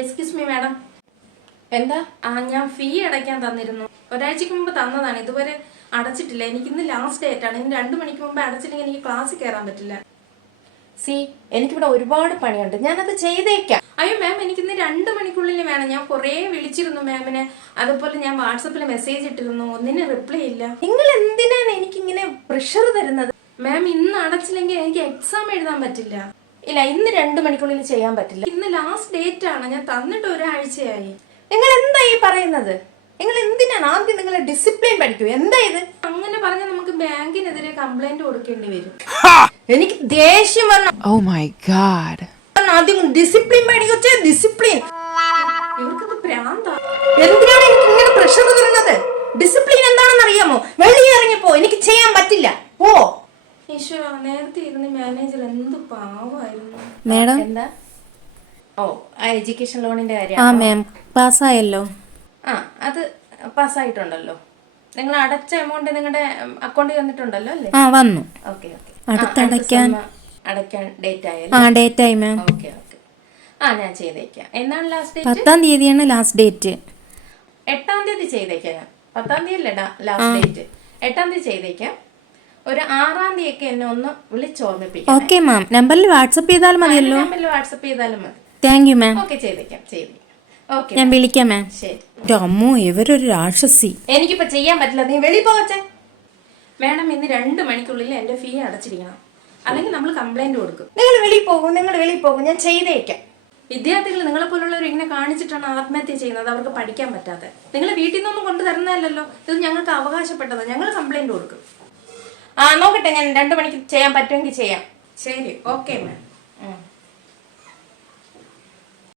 Excuse me madam. എന്താ? ഞാൻ ഫീ അടയ്ക്കാൻ തന്നിരുന്നു. ഒരാഴ്ചക്ക് മുമ്പ് തന്നതാണ്, ഇതുവരെ അടച്ചിട്ടില്ല. എനിക്ക് ഇന്ന് ലാസ്റ്റ് ഡേറ്റ് ആണ്. ഇന്ന് 2 മണിക്ക് മുമ്പ് അടച്ചില്ലെങ്കിൽ എനിക്ക് ക്ലാസ്സിൽ കയറാൻ പറ്റില്ല. എനിക്കിവിടെ ഒരുപാട് പണിയുണ്ട്, ഞാനത് ചെയ്തേക്കാം. അയ്യോ മാം, എനിക്കിന്ന് 2 മണിക്കുള്ളിൽ വേണം. ഞാൻ കുറേ വിളിച്ചിരുന്നു മാമിനെ, അതുപോലെ ഞാൻ വാട്സപ്പിൽ മെസ്സേജ് ഇട്ടിരുന്നു, ഒന്നിനും റിപ്ലൈ ഇല്ല. നിങ്ങൾ എന്തിനാണ് എനിക്കിങ്ങനെ പ്രഷർ തരുന്നത്? മാം, ഇന്ന് അടച്ചില്ലെങ്കിൽ എനിക്ക് എക്സാം എഴുതാൻ പറ്റില്ല. ഇല്ല, ഇന്ന് 2 മണിക്കുള്ളിൽ ചെയ്യാൻ പറ്റില്ല. ഇന്ന് ലാസ്റ്റ് ഡേറ്റ് ആണ്, ഞാൻ തന്നിട്ട് ഒരാഴ്ചയായി. നിങ്ങൾ എന്താ ഈ പറയുന്നത്? നിങ്ങൾ എന്തിനാണ്? ആദ്യം നിങ്ങൾ ഡിസിപ്ലിൻ പഠിക്കൂ. എന്താ ഇത്? അങ്ങനെ പറഞ്ഞാൽ നമുക്ക് ബാങ്കിനെതിരെ കംപ്ലൈന്റ് കൊടുക്കേണ്ടി വരും. എനിക്ക് ദേഷ്യം വന്നു. Oh my god. ആദ്യം ഡിസിപ്ലിൻ പഠിക്കേ. ഡിസിപ്ലിൻ ഇവർക്കത് ഭ്രാന്താ. എന്തിനാണ് എനിക്ക് ഇങ്ങനെ പ്രഷർ തരുന്നത്? ഡിസിപ്ലിൻ എന്താണെന്ന് അറിയാമോ? വെളിയിറങ്ങിപ്പോ, എനിക്ക് ചെയ്യാൻ പറ്റില്ല. ഓ ഈശ്വര, നേരത്തെ ഇരുന്ന് മാനേജർ എന്ത് പാവമായിരുന്നു. മാഡം. എന്താ? ഓ, ആ എഡ്യൂക്കേഷൻ ലോണിന്റെ ആ കാര്യം. മാം, പാസ്സായല്ലോ. അത് പാസ്സായിട്ടുണ്ടല്ലോ. നിങ്ങൾ അടച്ച എമൗണ്ട് നിങ്ങളുടെ അക്കൗണ്ടിൽ വന്നിട്ടുണ്ടല്ലോ അല്ലേ? ആ വന്നു. Okay okay. അടുത്തടയ്ക്കാൻ അടയ്ക്കാൻ ഡേറ്റ് ആയല്ലോ? ആ ഡേറ്റ് ആയി മാം. Okay okay. ഞാൻ ചെയ്തേക്കാം. എന്നാണ് ലാസ്റ്റ് ഡേറ്റ്? 10-ാം തീയതിയാണ് ലാസ്റ്റ് ഡേറ്റ്. 8-ാം തീയതി ചെയ്തേക്കാം. 10-ാം തീയതി അല്ലേടാ ലാസ്റ്റ് ഡേറ്റ്? 8-ാം തീയതി ചെയ്തേക്കാം. ഒരു 6-ാം തീയതി ഒക്കെ എന്നെ ഒന്ന് വിളിച്ചോർമ്മിപ്പിക്കാം. ഓക്കെ മാം, നമ്പറിൽ വാട്സപ്പ് ചെയ്താൽ മതിയല്ലോ. നമ്പറിൽ വാട്സപ്പ് ചെയ്താലും മതി. Thank you ma'am. ഓക്കെ, ചെയ്തേക്കാം. ഓക്കെ, ഞാൻ വിളിക്കാം മാം. ശരി. അമ്മോ, ഇവരൊരു രാക്ഷസി. എനിക്കിപ്പോ ചെയ്യാൻ പറ്റില്ല, നീ വെളി പോവച്ചേ. മാഡം, ഇന്ന് 2 മണിക്കുള്ളിൽ എന്റെ ഫീ അടച്ചിരിക്കണം, അല്ലെങ്കിൽ നമ്മൾ കംപ്ലൈന്റ് കൊടുക്കും. നിങ്ങൾ വെളി പോകും. ഞാൻ ചെയ്തേക്കാം. വിദ്യാർത്ഥികൾ നിങ്ങളെ പോലുള്ളവർ ഇങ്ങനെ കാണിച്ചിട്ടാണ് ആത്മഹത്യ ചെയ്യുന്നത്, അവർക്ക് പഠിക്കാൻ പറ്റാതെ. നിങ്ങൾ വീട്ടിൽ നിന്നൊന്നും കൊണ്ടുതരുന്നതല്ലോ, ഇത് ഞങ്ങൾക്ക് അവകാശപ്പെട്ടതാണ്. ഞങ്ങൾ കംപ്ലൈന്റ് കൊടുക്കും. നോക്കട്ടെ, ഞാൻ 2 മണിക്ക് ചെയ്യാൻ പറ്റുമെങ്കിൽ ചെയ്യാം. ശരി, ഓക്കെ മാം.